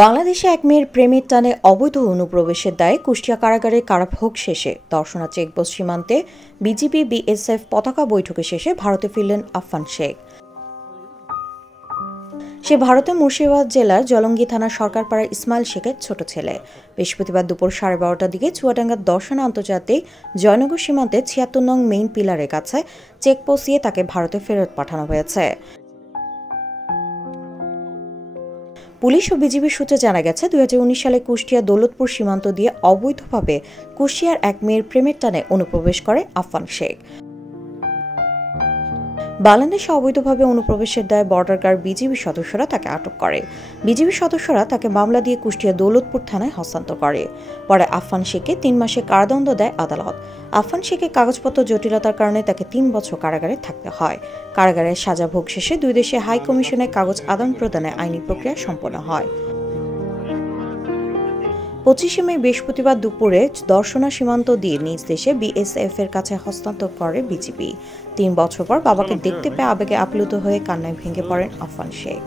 বাংলাদেশে এক মেয়ের প্রেমের টানে অবৈধ অনুপ্রবেশের দায়ে কুষ্টিয়া কারাগারে কারাভোগ শেষে দর্শনা চেকপোস্ট সীমান্তে বিজিবি বিএসএফ পতাকা বৈঠকে শেষে ভারতে ফিরলেন আফফান শেখ। সে ভারতের মুর্শিদাবাদ জেলার জলঙ্গি থানার সরকারপাড়ার ইসমাইল শেখের ছোট ছেলে। বৃহস্পতিবার দুপুর 12:30টার দিকে চুয়াডাঙ্গার দর্শনা আন্তর্জাতিক জয়নগর সীমান্তে 76 নং মেইন পিলারের কাছে চেকপোস্ট দিয়ে তাকে ভারতে ফেরত পাঠানো হয়েছে। পুলিশ ও বিজিবি সূত্রে জানা গেছে, 2019 সালে কুষ্টিয়া দৌলতপুর সীমান্ত দিয়ে অবৈধভাবে কুষ্টিয়ার এক মেয়ের প্রেমের টানে অনুপ্রবেশ করে আফফান শেখ। বাংলাদেশে অবৈধভাবে অনুপ্রবেশের দায়ে বর্ডার গার্ড বিজিবি সদস্যরা তাকে আটক করে। বিজিবি সদস্যরা তাকে মামলা দিয়ে কুষ্টিয়া দৌলতপুর থানায় হস্তান্তর করে। পরে আফফান শেখকে 3 মাসের কারাদণ্ড দেয় আদালত। আফফান শেখের কাগজপত্র জটিলতার কারণে তাকে 3 বছর কারাগারে থাকতে হয়। কারাগারের সাজা ভোগ শেষে দুই দেশের হাই কমিশনের কাগজ আদান প্রদানে আইনি প্রক্রিয়া সম্পন্ন হয়। 25 মে বৃহস্পতিবার দুপুরে দর্শনা সীমান্ত দিয়ে নিজ দেশে বিএসএফ এর কাছে হস্তান্তর করে বিজিবি। 3 বছর পর বাবাকে দেখতে পেয়ে আবেগে আপ্লুত হয়ে কান্নায় ভেঙে পড়েন আফফান শেখ।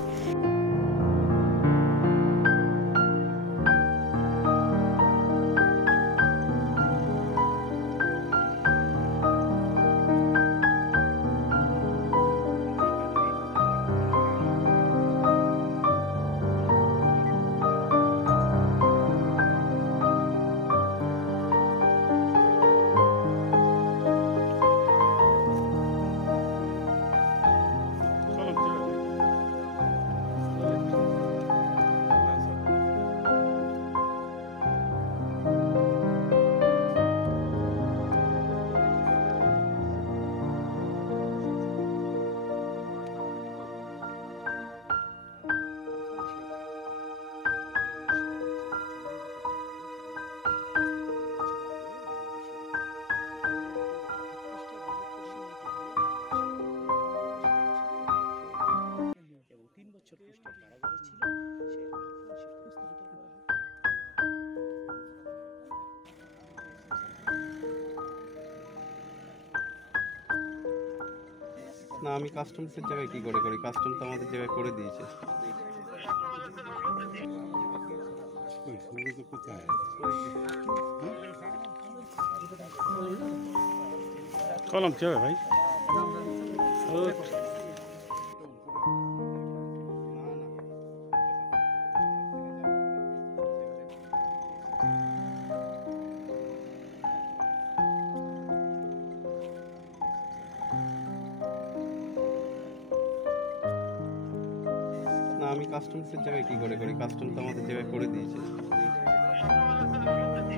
না, আমি কাস্টমসের জায়গায় কি করে করি? কাস্টম তো আমাদের জায়গায় করে দিয়েছে। কলম কি হবে ভাই? না, আমি কাস্টমসের জায়গায় কি করে করি? কাস্টম তো আমাদের জায়গায় করে দিয়েছে।